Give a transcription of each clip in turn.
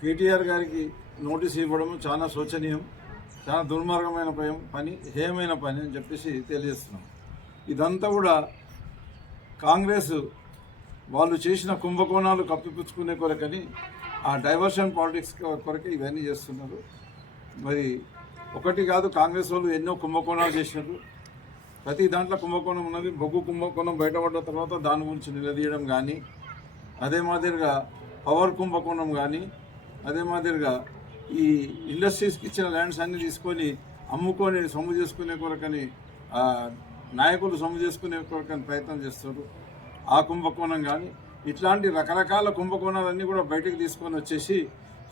కేటీఆర్ గారికి నోటీస్ ఇవ్వడం చాలా శోచనీయం చాలా దుర్మార్గమైన పని హేయమైన పని అని చెప్పేసి తెలియజేస్తున్నాం. ఇదంతా కూడా కాంగ్రెస్ వాళ్ళు చేసిన కుంభకోణాలు కప్పిపుచ్చుకునే కొరకని ఆ డైవర్షన్ పాలిటిక్స్ కొరకే ఇవన్నీ చేస్తున్నారు. మరి ఒకటి కాదు కాంగ్రెస్ వాళ్ళు ఎన్నో కుంభకోణాలు చేసినారు. ప్రతి దాంట్లో కుంభకోణం ఉన్నది. బొగ్గు కుంభకోణం బయటపడ్డ తర్వాత దాని గురించి నిలదీయడం కానీ అదే మాదిరిగా పవర్ కుంభకోణం కానీ అదే మాదిరిగా ఈ ఇండస్ట్రీస్కి ఇచ్చిన ల్యాండ్స్ అన్ని తీసుకొని అమ్ముకొని సొమ్ము చేసుకునే కొరకని నాయకులు సొమ్ము చేసుకునే కొరకని ప్రయత్నం చేస్తారు ఆ కుంభకోణం కానీ ఇట్లాంటి రకరకాల కుంభకోణాలన్నీ కూడా బయటకు తీసుకొని వచ్చేసి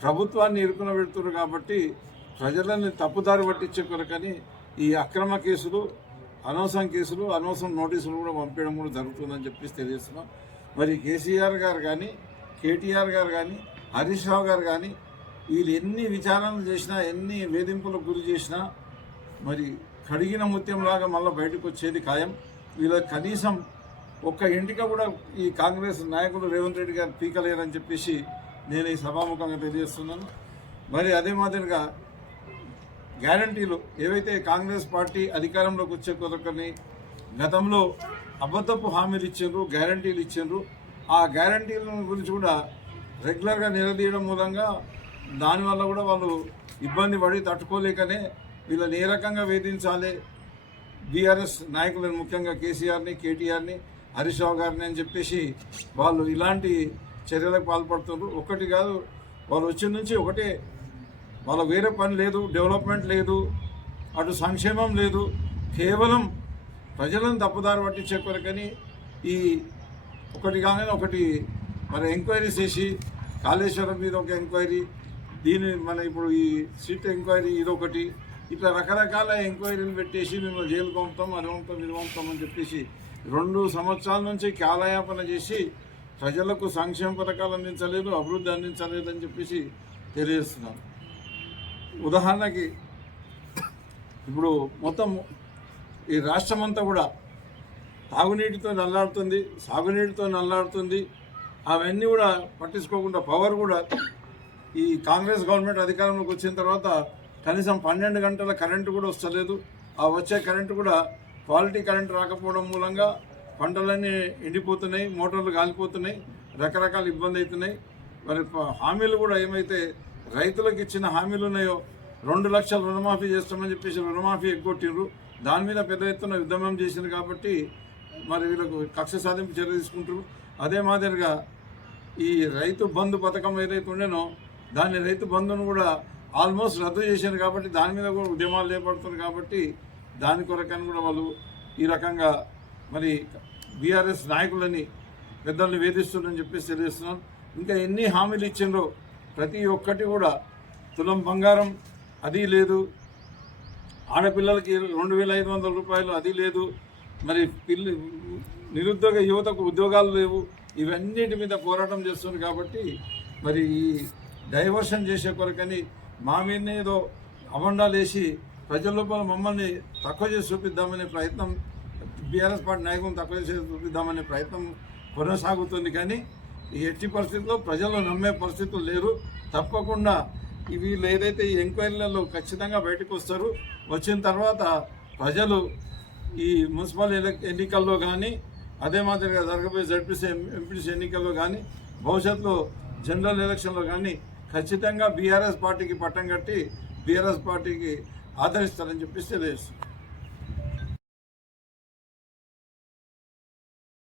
ప్రభుత్వాన్ని ఇరుకున పెడుతున్నారు కాబట్టి ప్రజలని తప్పుదారి పట్టించే కొరకని ఈ అక్రమ కేసులు అనవసరం కేసులు అనవసరం నోటీసులు కూడా పంపించడం కూడా జరుగుతుందని చెప్పేసి తెలియజేస్తున్నాం. మరి కేసీఆర్ గారు కానీ కేటీఆర్ గారు కానీ హరీష్ రావు గారు కానీ వీళ్ళు ఎన్ని విచారణలు చేసినా ఎన్ని వేధింపులకు గురి చేసినా మరి కడిగిన ముత్యంలాగా మళ్ళీ బయటకు వచ్చేది ఖాయం. వీళ్ళ కనీసం ఒక్క ఇంటిక కూడా ఈ కాంగ్రెస్ నాయకులు రేవంత్ రెడ్డి గారు పీకలేరని చెప్పేసి నేను ఈ సభాముఖంగా తెలియజేస్తున్నాను. మరి అదే మాదిరిగా గ్యారంటీలు ఏవైతే కాంగ్రెస్ పార్టీ అధికారంలోకి వచ్చే కొరకని గతంలో అబద్ధపు హామీలు ఇచ్చిండ్రు గ్యారంటీలు ఇచ్చిండ్రు ఆ గ్యారంటీల గురించి కూడా రెగ్యులర్గా నిలదీయడం మూలంగా దానివల్ల కూడా వాళ్ళు ఇబ్బంది పడి తట్టుకోలేకనే వీళ్ళని ఏ రకంగా వేధించాలి? బీఆర్ఎస్ నాయకులను ముఖ్యంగా కేసీఆర్ని కేటీఆర్ని హరీష్ రావు గారిని అని చెప్పేసి వాళ్ళు ఇలాంటి చర్యలకు పాల్పడుతున్నారు ఒకటి కాదు వాళ్ళు వచ్చిన నుంచి ఒకటే. వాళ్ళ వేరే పని లేదు డెవలప్మెంట్ లేదు అటు సంక్షేమం లేదు. కేవలం ప్రజలను తప్పుదారి పట్టించే కొరకని ఈ ఒకటి కాగానే ఒకటి మరి ఎంక్వైరీ చేసి కాళేశ్వరం మీద ఒక ఎంక్వైరీ దీని మన ఇప్పుడు ఈ సీట్ ఎంక్వైరీ ఇదొకటి. ఇట్లా రకరకాల ఎంక్వైరీలు పెట్టేసి మేము జైలు పంపుతాం అది పంపుతాం ఇది పంపుతాం అని చెప్పేసి రెండు సంవత్సరాల నుంచి కాలయాపన చేసి ప్రజలకు సంక్షేమ పథకాలు అందించలేదు అభివృద్ధి అందించలేదు అని చెప్పేసి తెలియజేస్తున్నాను. ఉదాహరణకి ఇప్పుడు మొత్తం ఈ రాష్ట్రం అంతా కూడా తాగునీటితో నల్లాడుతుంది సాగునీటితో నల్లాడుతుంది అవన్నీ కూడా పట్టించుకోకుండా పవర్ కూడా ఈ కాంగ్రెస్ గవర్నమెంట్ అధికారంలోకి వచ్చిన తర్వాత కనీసం పన్నెండు గంటల కరెంటు కూడా వస్తలేదు. ఆ వచ్చే కరెంటు కూడా క్వాలిటీ కరెంట్ రాకపోవడం మూలంగా పంటలన్నీ ఎండిపోతున్నాయి మోటార్లు కాలిపోతున్నాయి రకరకాల ఇబ్బంది అవుతున్నాయి. మరి హామీలు కూడా ఏమైతే రైతులకు ఇచ్చిన హామీలు ఉన్నాయో రెండు లక్షల రుణమాఫీ చేస్తామని చెప్పేసి రుణమాఫీ ఎగ్గొట్టిండ్రు. దాని మీద పెద్ద ఎత్తున ఉద్యమం చేసింది కాబట్టి మరి వీళ్ళకు కక్ష సాధింపు చర్య తీసుకుంటారు. అదే మాదిరిగా ఈ రైతు బంధు పథకం ఏదైతే ఉండేనో దాన్ని రైతు బంధును కూడా ఆల్మోస్ట్ రద్దు చేశారు కాబట్టి దాని మీద కూడా ఉద్యమాలు చేపడుతున్నారు కాబట్టి దాని కొరకని కూడా వాళ్ళు ఈ రకంగా మరి బీఆర్ఎస్ నాయకులని పెద్దల్ని వేధిస్తున్నారని చెప్పేసి తెలియజేస్తున్నాను ఇంకా ఎన్ని హామీలు ఇచ్చిండ్రో ప్రతి ఒక్కటి కూడా తులం బంగారం అది లేదు. ఆడపిల్లలకి రెండు వేల ఐదు వందల రూపాయలు అది లేదు. మరి పిల్లి నిరుద్యోగ యువతకు ఉద్యోగాలు లేవు. ఇవన్నిటి మీద పోరాటం చేస్తుంది కాబట్టి మరి ఈ డైవర్షన్ చేసే కొరకని మా మీదనే ఏదో అబండాలు వేసి ప్రజల లోపల మమ్మల్ని తక్కువ చేసి చూపిద్దామనే ప్రయత్నం బీఆర్ఎస్ పార్టీ నాయకులను తక్కువ చేసి చూపిద్దామనే ప్రయత్నం కొనసాగుతుంది కానీ ఈ ఎట్టి పరిస్థితుల్లో ప్రజలు నమ్మే పరిస్థితులు లేరు. తప్పకుండా వీళ్ళు ఏదైతే ఈ ఎంక్వైరీలలో ఖచ్చితంగా బయటకు వస్తారు వచ్చిన తర్వాత ప్రజలు ఈ మున్సిపల్ ఎన్నికల్లో కానీ అదే మాదిరిగా జరగబోయే జడ్పీసీ ఎంపీసీ ఎన్నికల్లో కానీ భవిష్యత్తులో జనరల్ ఎలక్షన్లో కానీ ఖచ్చితంగా బీఆర్ఎస్ పార్టీకి పట్టం కట్టి బీఆర్ఎస్ పార్టీకి ఆదరిస్తారని చెప్పేసి తెలియజేస్తుంది